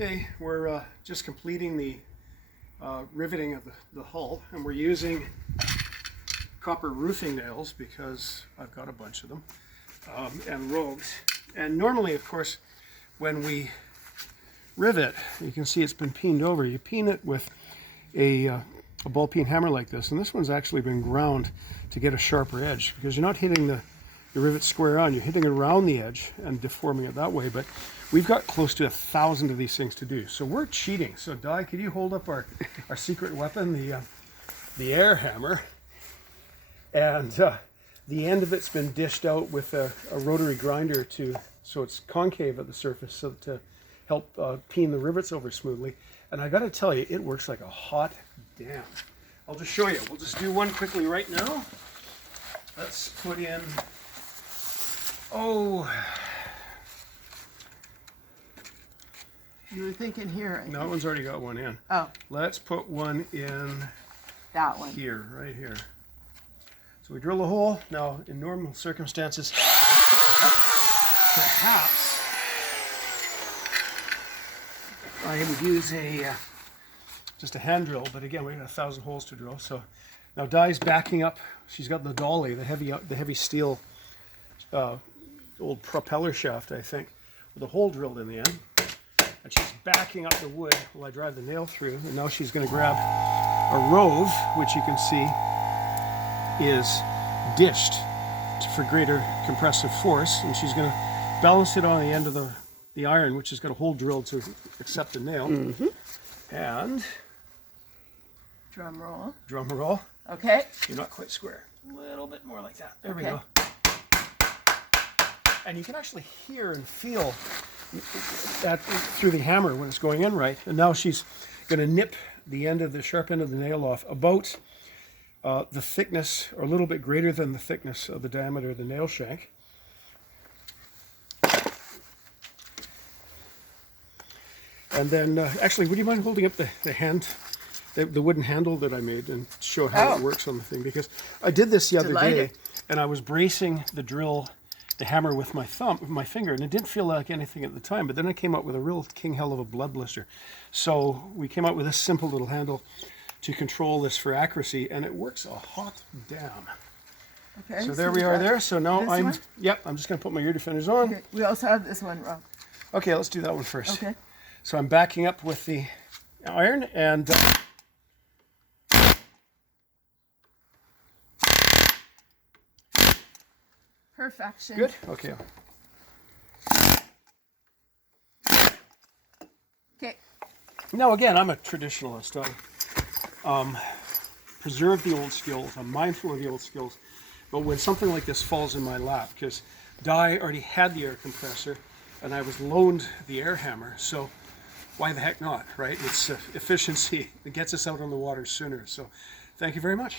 Okay, we're just completing the riveting of the hull, and we're using copper roofing nails because I've got a bunch of them, and rogues. And normally, of course, when we rivet, you can see it's been peened over. You peen it with a ball peen hammer like this, and this one's actually been ground to get a sharper edge because you're not hitting the rivet square on, you're hitting it around the edge and deforming it that way. But we've got close to 1,000 of these things to do, so we're cheating. So Di, could you hold up our secret weapon, the air hammer? And the end of it's been dished out with a rotary grinder so it's concave at the surface, so to help peen the rivets over smoothly. And I got to tell you, it works like a hot damn. I'll just show you. We'll just do one quickly right now. Let's put in, You were thinking here. no, that one's already got one in. Oh. Let's put one in That one. here, right here. So we drill a hole. Now, in normal circumstances, perhaps I would use just a hand drill, but again, we got 1,000 holes to drill. So now Di's backing up. She's got the dolly, the heavy steel old propeller shaft, I think, with a hole drilled in the end. And she's backing up the wood while I drive the nail through. And now she's going to grab a rove, which you can see is dished for greater compressive force. And she's going to balance it on the end of the iron, which has got a hole drilled to accept the nail. Mm-hmm. And Drum roll. drum roll. Okay. You're not quite square. A little bit more like that. There we Okay. go. And you can actually hear and feel that through the hammer when it's going in right. And now she's going to nip the sharp end of the nail off about the thickness, or a little bit greater than the thickness of the diameter of the nail shank. And then, actually, would you mind holding up the wooden handle that I made and show how it works on the thing? Because I did this the other day, and I was bracing the hammer with my finger, and it didn't feel like anything at the time, but then I came up with a real king hell of a blood blister. So we came up with this simple little handle to control this for accuracy, and it works a hot damn. Okay. So there we are there. So now I'm just going to put my ear defenders on. Okay. We also have this one, Rob. Okay, let's do that one first. Okay. So I'm backing up with the iron, and Perfection. good. Okay. Okay. Now again, I'm a traditionalist. I preserve the old skills. I'm mindful of the old skills. But when something like this falls in my lap, because Di already had the air compressor, and I was loaned the air hammer, so why the heck not, right? It's efficiency that gets us out on the water sooner. So thank you very much.